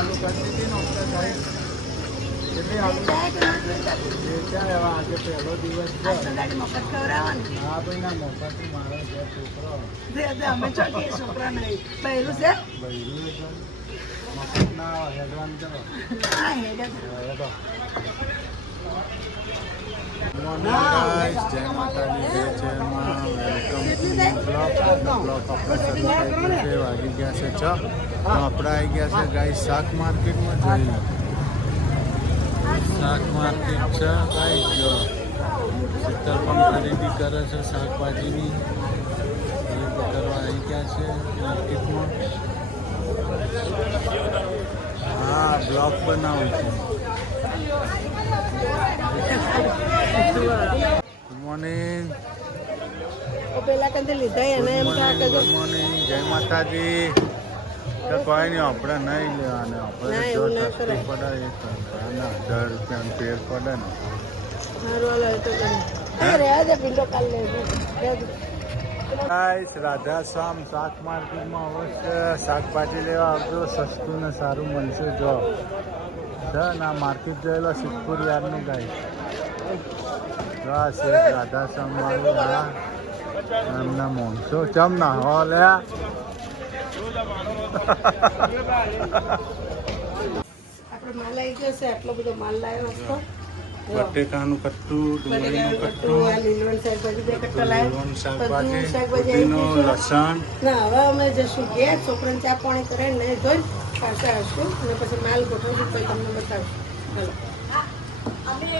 ચાલુ કરી દીધી ને ઉત્તર સાઈડ કેટલી આલુ ક્યાં એવા આજે પહેલો દિવસ છે હા ભાઈ ના મોટાથી મારા જે છોકરો બહેરું મફત ના હેડવાન કરો જય માતાજી જય જયમાં વેલકમ વાગી ગયા છે તો આપણે આવી ગયા છે ગાય શાક માર્કેટમાં જોઈ શાક માર્કેટ છે ગાય જો શીતળ પણ ખરીદી કરે છે શાકભાજીની ખરીદી કરવા આવી ગયા છે માર્કેટમાં હા બ્લોગ બનાવું છું ગુડ મોર્નિંગ ગુડ મોર્નિંગ જય માતાજી તો કોઈ નહીં આપણે નહીં લેવાને આપણે જો સસ્તી પડે એ 1000 રૂપિયાનું પેર પડે ને રાધા શ્યામ શાક માર્કેટમાં અવશ્ય શાકભાજી લેવા આવજો સસ્તું ને સારું મળશે જો છે ને આ માર્કેટ જોયેલો સિદ્ધપુર યાર્ડનું ગાય જો આ છે રાધા શ્યામ વાળું હા એમના મોનસો ચમ ના હો લે બટેકાનું કટ્ટું ડુંગળીનું કટ્ટું શાકભાજી લસણ હવે અમે જશું ઘેર છોકરાને ચા પાણી કરીને જોઈ પાછા આવશું અને પછી માલ ગોઠવશું તો તમને બતાવશું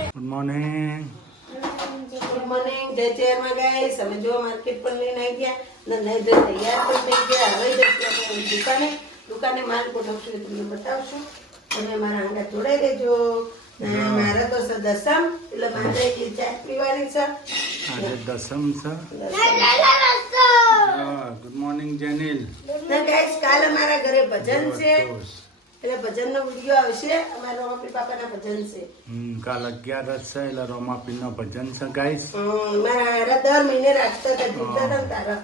ગુડ મોર્નિંગ ગુડ મોર્નિંગ જય ચેરમાં ગાઈસ અમે જો માર્કેટ પર લઈને આવી ગયા ને નહીં જો તૈયાર પણ થઈ ગયા હવે જઈશું આપણે દુકાને માલ ગોઠવશું એ તમને બતાવશું તમે મારા આંગા જોડાઈ રહેજો મારા તો દસમ એટલે મારે ચા પીવાની છે આજે દસમ છે ગુડ મોર્નિંગ જેનિલ ગાઈસ કાલે મારા ઘરે ભજન છે એટલે ભજનનો વિડીયો આવશે અમારા રોમાપી પાપાના ભજન છે કાલ 11 છે એટલે રોમાપીનો ભજન છે ગાઈસ મારા હારા દર મહિને રાખતા હતા જીવતા હતા તારા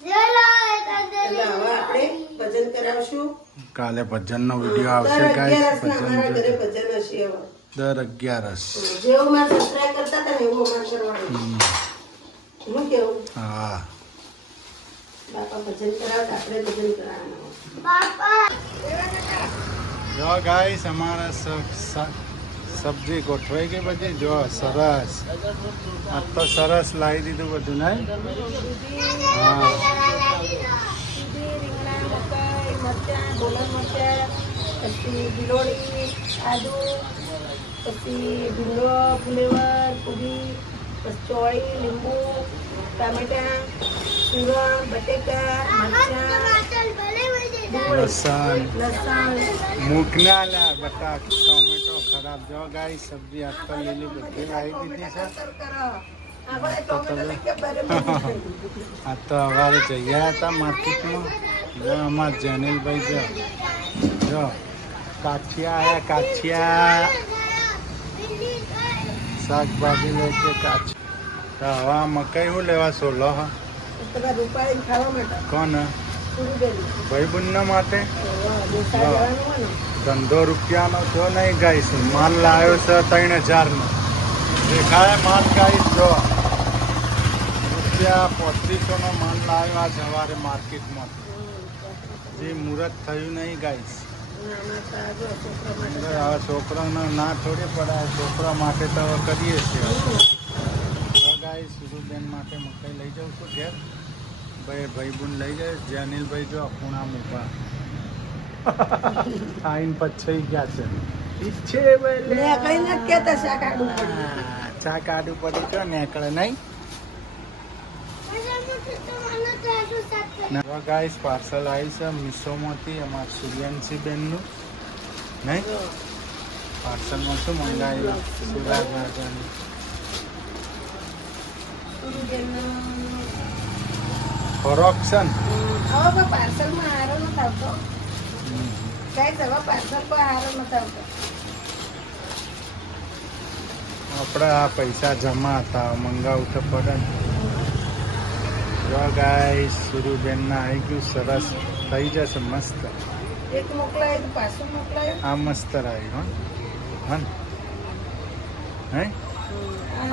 એટલે હવે આપણે ભજન કરાવશું કાલે ભજનનો વિડીયો આવશે ગાઈસ અમારા ઘરે ભજન હશે હવે દર 11 જેવું મારે સબસ્ક્રાઇબ કરતા હતા ને એવું અમારે કરવાનું હું કેવું હા બાપા ભજન કરાવતા આપણે ભજન કરાવવાનું જો ગાઈસ અમારા સબ્જી ગોઠવાઈ ગઈ બધી જો સરસ આ તો સરસ લાવી દીધું બધું નહીં હા પછી બિલોડી આદુ પછી ભીંડો ફ્લેવર પૂરી પછી ચોળી લીંબુ ટામેટા સુરણ બટેકા લસણ મૂકના લા બટા ટોમેટો ખરાબ જો ગાઈ સબ્જી આજ તો લીલી બધી આવી દીધી છે આ તો અમારે જગ્યા હતા માર્કેટમાં જો અમાર જેનિલભાઈ જો કાઠિયા આયા કાઠિયા શાકભાજી લે છે કાઠિયા તો હવે મકાઈ શું લેવા સોલો હા કોણ ભાઈ બંને માટે ધંધો રૂપિયાનો જો નહીં ગાઈશ માલ લાવ્યો છે 3000 નો દેખાય માલ ગાઈશ જો રૂપિયા 2500 નો માલ લાવ્યો આ સવારે માર્કેટમાં જે મુહૂર્ત થયું નહીં ગાઈશ હવે છોકરાને ના થોડી પડાય છોકરા માટે તો કરીએ છીએ ગાઈશ સુરુબેન માટે મકાઈ લઈ જાઉં છું ઘેર ભાઈ બુન લઈ જાય જેનિલભાઈ જો પૂણા મૂકા આઈન પછાઈ ગયા છે ઈચ્છે ચા કાઢું પડી તો નીકળે નહીં ગાઈસ પાર્સલ આવ્યું છે મીશોમાંથી અમારા સૂર્યાંશી બેનનું નહીં પાર્સલમાં શું મંગાવ્યું સુરાજ રાજાનું ફોરોક્શન હવે પાર્સલમાં હારો નથી આવતો ગાઈસ હવે પાર્સલ પર હારો નથી આવતો આપણે આ પૈસા જમા હતા મંગાવવું તો પડે ને જો ગાઈસ સુરુબેનના આવી ગયું સરસ થઈ જશે મસ્ત એક મોકલાય તો પાછું મોકલાય. આ મસ્ત રહ્યું હા હે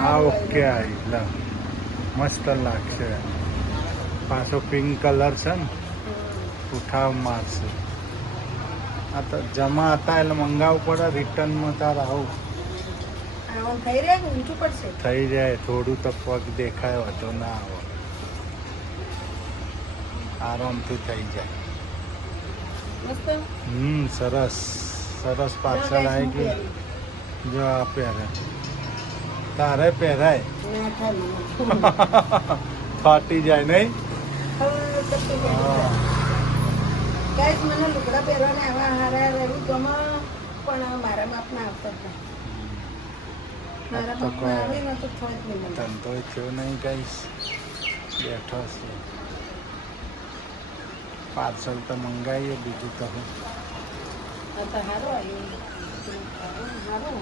આ ઓકે આવી લ મસ્ત લાગશે. પાછો પિંક કલર છે ને ઉઠાવ મારશે. આ તો જમા હતા એટલે મંગાવવું પડે રિટર્નમાં તાર આવું આવું થઈ રહ્યા કે ઊંચું પડશે. થઈ જાય. થોડું તો પગ દેખાય હતો ના આવે આરામથી થઈ જાય. મસ્ત. સરસ સરસ પાછળ આવી ગયું. જો આ પહેરે તારે પહેરાય ના થાય મને. ફાટી જાય નહીં. ગાઈસ મને લુગડા પહેરવાને આવા હારા રહેવું ગમે પણ મારા બાપના આવતા જ નહીં. મારા બાપના આવે ને તો થોડ જ નહીં. ધંધો થયો નહીં ગાઈસ બેઠો છે. પાર્સલ તો મંગાવીએ બીજું તો હું તો સારું આવ્યું સારું.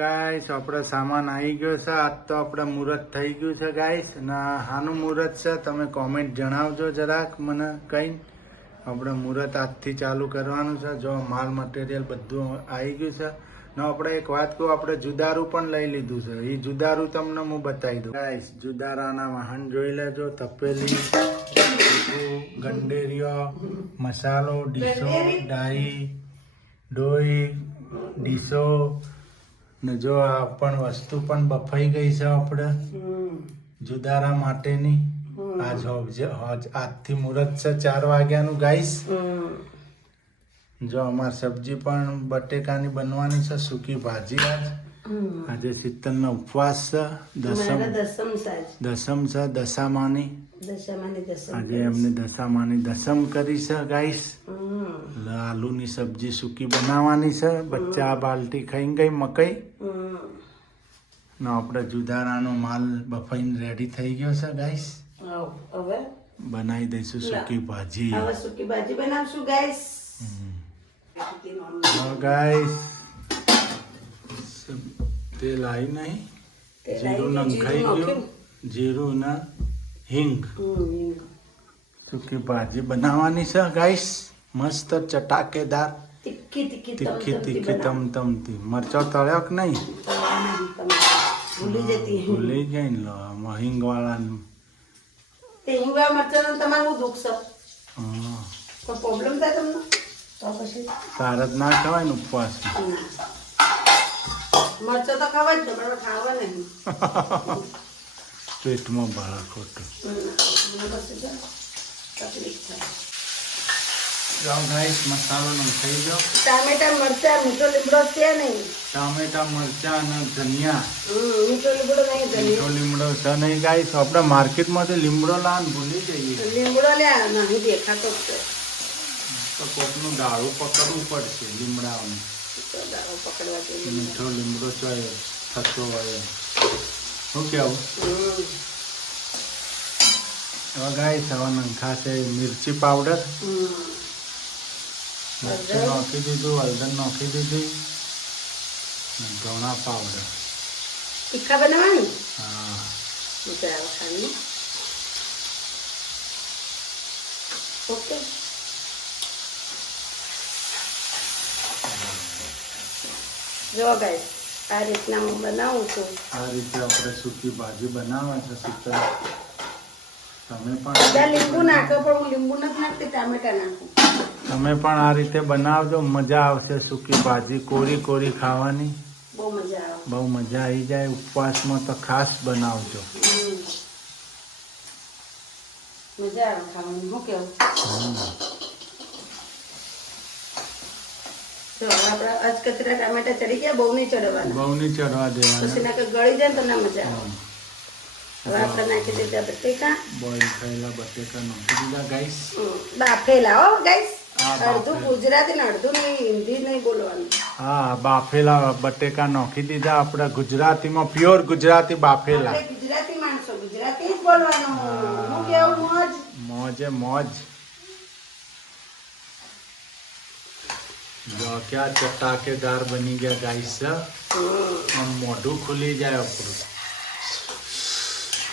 ગાઈસ આપણે સામાન આવી ગયો છે. આજ તો આપણે મુહૂર્ત થઈ ગયું છે ગાઈસ. અને આનું મુહૂર્ત છે તમે કોમેન્ટ જણાવજો જરાક મને કંઈ. આપણે મુહૂર્ત આજથી ચાલુ કરવાનું છે. જો માલ મટીરિયલ બધું આવી ગયું છે. ને આપણે એક વાત કહું, આપણે જુદારું પણ લઈ લીધું છે. એ જુદારું તમને હું બતાવી દઉં ગાઈસ. જુદારાના વાહન જોઈ લેજો. તપેલી, ગંડેરીઓ, મસાલો, ડીશો, ડાઈ, ડોઈ, ડીશો ને જો આ પણ વસ્તુ પણ બફાઈ ગઈ છે આપણે જુદારા માટેની. આજથી મુહૂર્ત છે 4 વાગ્યાનું ગાઈસ. જો અમાર સબ્જી પણ બટેકાની બનવાની છે. સૂકી ભાજી આજે શીતલનો ઉપવાસ છે. દસમ છે દશામાની. આજે એમને દશામાની દસમ કરી છે ગાઈસ. આલુની સબ્જી સૂકી બનાવવાની છે. બચ્ચા બાલટી ખાઈ ગઈ મકઈ ને આપણે જુદારાનો માલ બફાઈને રેડી થઈ ગયો છે ગાઈસ. હવે બનાવી દઈશું સૂકી ભાજી. હવે સૂકી ભાજી બનાવશું ગાઈસ. ગાઈસ તેલ આવી નહીં. જીરું નંખાઈ ગયું. જીરું ને હિંગ. સૂકી ભાજી બનાવવાની છે ગાઈસ. મસ્ત ચટાકેદાર તીખી તમતમતી. મરચો તળ્યો કે નહીં? ભૂલી જાય ને લો હિંગ વાળા. હિંગવા મરચાં તમારું દુઃખ છે. કોઈ પ્રોબ્લેમ થાય તમને તો પછી તારે જ ના ખવાય ને ઉપવાસમાં. મરચાં તો ખવાય જ ને પણ ખાવા નહીં. પેટમાં ભાડા ખોટું. તકલીફ થાય. જાઓ ગાઈસ મસાલો નખાઈ ગયો. ટામેટા મરચાં મીઠો લીમડો છે નહીં. ટામેટા મરચા અને ધનિયા. મીઠો લીમડો નહીં. મીઠો લીમડો છે નહીં ગાઈસ. આપણે માર્કેટમાંથી લીમડો લાવવાનું ભૂલી જઈએ. લીમડો લ્યા નહીં દેખાતો જ છે. તો કોકનું ડાળું પકડવું પડશે લીમડાનું. દાળો પકડવા જોઈએ. મીઠો લીમડો ચોય થતો હોય શું કેવું. હવે ગાઈસ હવે નંખાશે મિરચી પાવડર. મરચું નાખી દીધું. હળદર નાખી દીધી. ધણા પાવડર. તીખા બનાવવાનું. હા ખાવાનું. ઓકે. જો ગાઈસ આ રીતના હું બનાવું છું. આ રીતે આપણે સૂકી ભાજી બનાવવા છે. શીતલ તમે બધા પણ લીંબુ નાખો પણ હું લીંબુ નથી નાખતી. ટામેટા નાખું. તમે પણ આ રીતે બનાવજો. મજા આવશે. સૂકી ભાજી કોરી કોરી ખાવાની બહુ મજા આવે. બહુ મજા આવી જાય. ઉપવાસમાં તો ખાસ બનાવજો. મજા આવે ખાવાની. શું કેવું? જો આપણા અજકચરા ટામેટા ચડી ગયા. બહુ નહીં ચડવાના. બહુ નહીં ચડવા પછી દેવાના. નાખે ગળી જાય ને તો ના મજા આવે. હવે આપણે નાખી દીધા બટેકા. બોઇલ થયેલા બટેકા નાખી દીધા ગાઈસ. બાફેલા હો ગાઈસ. હા, અડધું ગુજરાતી ને અડધું નહીં હિન્દી નહીં બોલવાનું. હા બાફેલા બટેકા નાખી દીધા. આપણે ગુજરાતીમાં પ્યોર ગુજરાતી બાફેલા. આપણે ગુજરાતી માણસો ગુજરાતી જ બોલવાનું. હું કેવું મોજ. મોજે મોજ. જો ક્યાં ચટાકેદાર બની ગયા ગાઈસ. આમ મોઢું ખુલી જાય આપણું.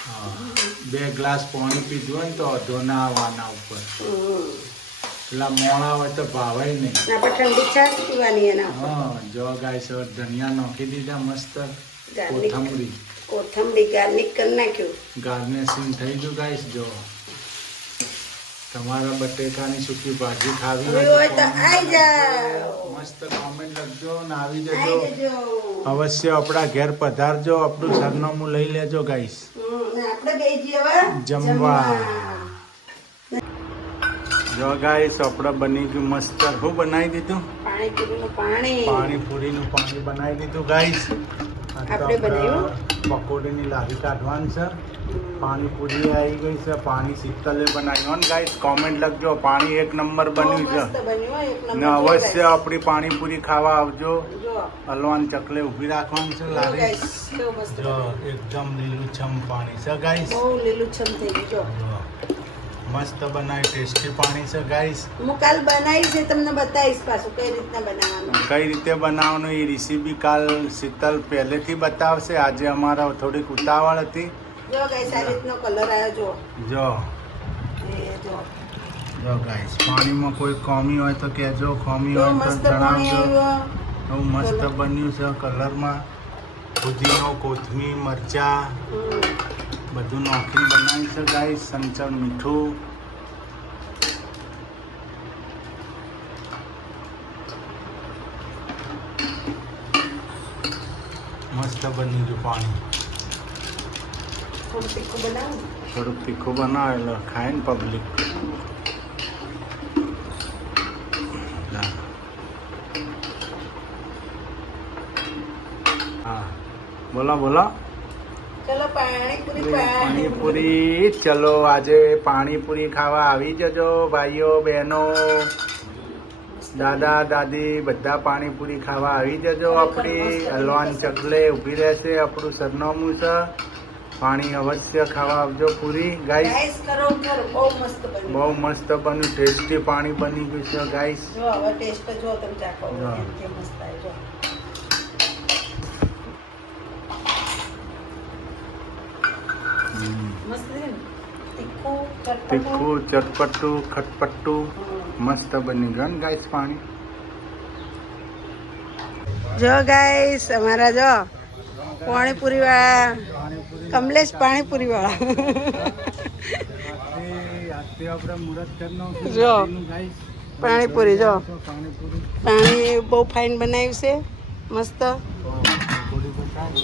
હા 2 ગ્લાસ પાણી પીધું હોય ને તો અધો ના આવવાના ઉપર. પેલા મોળા હોય તો ભાવાય નહીં. આપણે ઠંડી છાશ પીવાની એના ઉપર. હા જો ગાઈસ હવે ધનિયા નાખી દીધા મસ્ત. ગાર્લિક. કોથમરી કોથમરી ગાર્લિક કરી નાખ્યું. ગાર્નિશિંગ થઈ ગયું ગાઈસ. જો તમારા બટેકાની સૂકી ભાજી ખાવી હોય તો આઈ જાઓ. મસ્ત કોમેન્ટ લખજો ને આવી આઈ જજો. જજો. અવશ્ય આપણા ઘેર પધારજો. આપણું સરનામું લઈ લેજો ગાઈસ. ને આપણે ગઈ છીએ હવે જમવા. જો ગાઈસ આપણે બની ગયું મસ્ત. શું બનાવી દીધું? પાણીપુરીનું પાણી. પાણીપુરીનું પાણી બનાવી દીધું ગાઈસ. આપણે બનાવ્યું. પકોડીની લારી કાઢવાની છે. પાણીપુરી આવી ગઈ છે. પાણી શીતલે બનાવ્યું ને ગાઈસ. કોમેન્ટ લખજો. પાણી એક નંબર બન્યું છે મસ્ત બન્યું હો, એક ને નંબર. અવશ્ય આપણી પાણીપુરી ખાવા આવજો. જો હલવાન ચકલે ઊભી રાખવાનું છે જો લારી. guys, કેવું મસ્ત જો બન્યું. એકદમ લીલુંછમ પાણી છે ગાઈસ. બહુ લીલુંછમ થઈ ગયું. જો મસ્ત બનાવી ટેસ્ટી પાણી છે ગાઈસ. હું કાલ બનાવીશ એ તમને બતાવીશ પાછું કઈ રીતના બનાવવાનું. કઈ રીતે બનાવવાનું એ રેસીપી કાલ શીતલ પહેલેથી બતાવશે. આજે અમારા થોડીક ઉતાવળ હતી. જો ગાઈસ આ રીતનો કલર આવ્યો. જો એ જો જો ગાઈસ પાણીમાં કોઈ ખામી હોય તો કહેજો. ખામી જો હોય તો મસ્ત પાણી જણાવજો. આવ્યું. બહુ મસ્ત બન્યું છે કલરમાં. ફુદીનો, કોથમીર, મરચાં બધું નાખીને બનાવ્યું છે ગાઈસ. સંચળ મીઠું. મસ્ત બની ગયું પાણી. થોડું તીખું બનાવું. થોડુંક તીખું બનાવેલો ખાય ને પબ્લિક. હા બોલો બોલો. ચલો પાણીપુરી પાણીપુરી. ચલો આજે પાણીપુરી ખાવા આવી જજો ભાઈઓ બહેનો દાદા દાદી બધા પાણીપુરી ખાવા આવી જજો. આપણી હલવાન ચકલે ઊભી રહેશે. આપણું સરનામું છે. પાણી અવશ્ય ખાવા આવજો. પૂરી ગાઈસ. ગાઈસ કરો કરો બહુ મસ્ત બન્યું. બહુ મસ્ત બન્યું. ટેસ્ટી પાણી બની ગયું છે ગાઈસ. જો હવે ટેસ્ટ જો તમે ચાખો. જો. કેમ મસ્ત આવ્યો. જો મસ્ત છે ને? તીખું ચટપટું. તીખું ચટપટું ખટપટું મસ્ત બની ગયું ને ગાઈસ પાણી. જો ગાઈસ અમારા જો પાણીપુરી વાળા કમલેશ પાણીપુરી વાળા આપણે મુહૂર્ત કરી નાખ્યું જો. ગાઈસ. પાણીપુરી જો. પાણીપુરી પાણી બહુ ફાઇન બનાવ્યું છે મસ્ત. પકોડી બતાવો.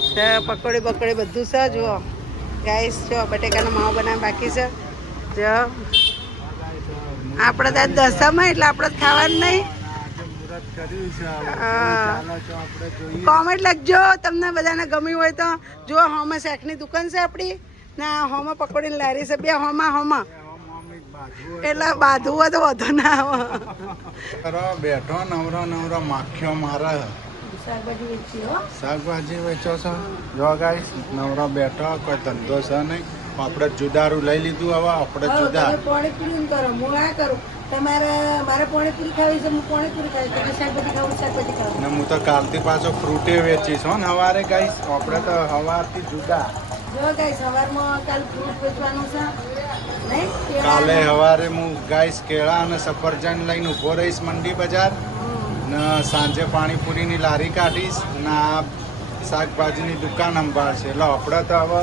પકોડી બકોડી બધું છે. જુઓ ગાઈસ જો બટેકાનો માવો બનાવવા બાકી છે. જો આપણે ત્યાં દશામાં એટલે આપણે જ ખાવાનું નહીં. કોમેન્ટ લખજો તમને બધાને ગમ્યું હોય તો. જો હોમાં શાકની દુકાન છે આપણી ના હોમાં પકોડીની લારી છે. બે હોમાં એટલે બાંધવું હોય તો વધુ ના આવે. બેઠો નવરો નવરો માખીઓ મારે. શાકભાજી વેચી હો. શાકભાજી વેચો છો. જો ગાઈસ નવરો બેઠો કોઈ ધંધો છે નહીં. આપણે જુદારું લઈ લીધું. હવે આપણે જુદા. તમે પાણીપુરી કરો હું આ કરું. તમારે મારે પાણીપુરી ખાવી છે હું પાણીપુરી ખાવી. તમે શાકભાજી ખાવું શાકભાજી ખાવું. ને હું તો કાલથી પાછો ફ્રૂટે વેચીશ હો ને સવારે ગાઈસ. આપણે તો સવારથી જુદા. જો ગાઈસ સવારમાં કાલ ફ્રૂટ વેચવાનું છે નહીં. કાલે સવારે હું ગાઈસ કેળા અને સફરજન લઈને ઊભો રહીશ મંડી બજાર. ને સાંજે પાણીપુરીની લારી કાઢીશ ને આ શાકભાજીની દુકાન સંભાળશે. એટલે આપણે તો હવે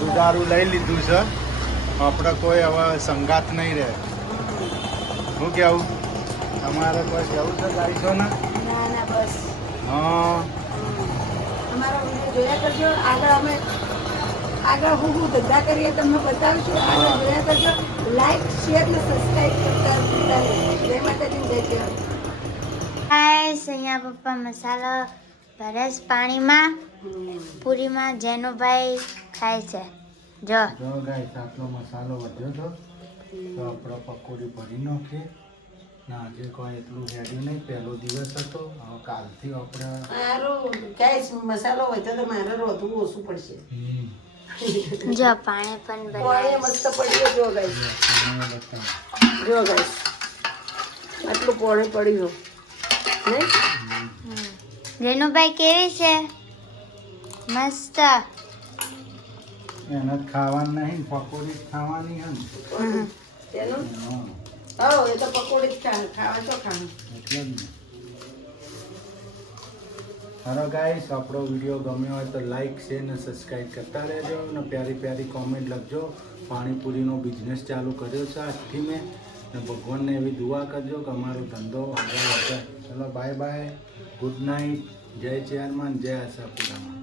જુદારું લઈ લીધું છે. આપણે કોઈ હવે સંગાત નહીં રહે. શું કેવું તમારે કોઈ કેવું છે ગાઈશો ને? ના ના બસ હા અમારો વિડીયો જોયા કરજો. આગળ હું ધંધા કરીએ તમને બતાવીશું. આગળ જોયા કરજો. લાઈક શેર ને સબસ્ક્રાઈબ કરતા રહેજો. જય માતાજી જય જય. ગાઈસ અહીંયા પપ્પા મસાલો ભરે છે પાણીમાં પૂરીમાં. જેનુભાઈ ખાય છે. જો જો ગાઈસ આટલો મસાલો વધ્યો તો આપણે પકોડી ભરી નાખીએ. ના આજે કોઈ એટલું હેડ્યું નહીં. પહેલો દિવસ હતો. હવે કાલથી આપણે મારું ગાઈસ મસાલો હોય તો મારે વધુ ઓછું પડશે. જો પાણી પણ પાણી બનાવે મસ્ત પડ્યું. જો ગાઈસ જો ગાઈસ આટલું પાણી પડ્યું નહીં. જેનુભાઈ કેવી છે? મસ્ત. એને જ ખાવાનું નહીં પકોડી જ ખાવાની હે ને. તેનું હા એ તો પકોડી જ ખાવા તો ખાવાનું. એટલે જ ને. હાલો ગાઈસ, આપણો વિડીયો ગમ્યો હોય તો લાઈક શેર ને સબસ્ક્રાઈબ કરતા રહેજો અને પ્યારી પ્યારી કોમેન્ટ લખજો. પાણીપુરીનો બિઝનેસ ચાલુ કર્યો છે આજથી મેં, ને ભગવાનને એવી દુઆ કરજો કે અમારો ધંધો આગળ વધે. ચલો બાય બાય, ગુડ નાઇટ, જય ચેરમાન, જય આશાપુરામાં.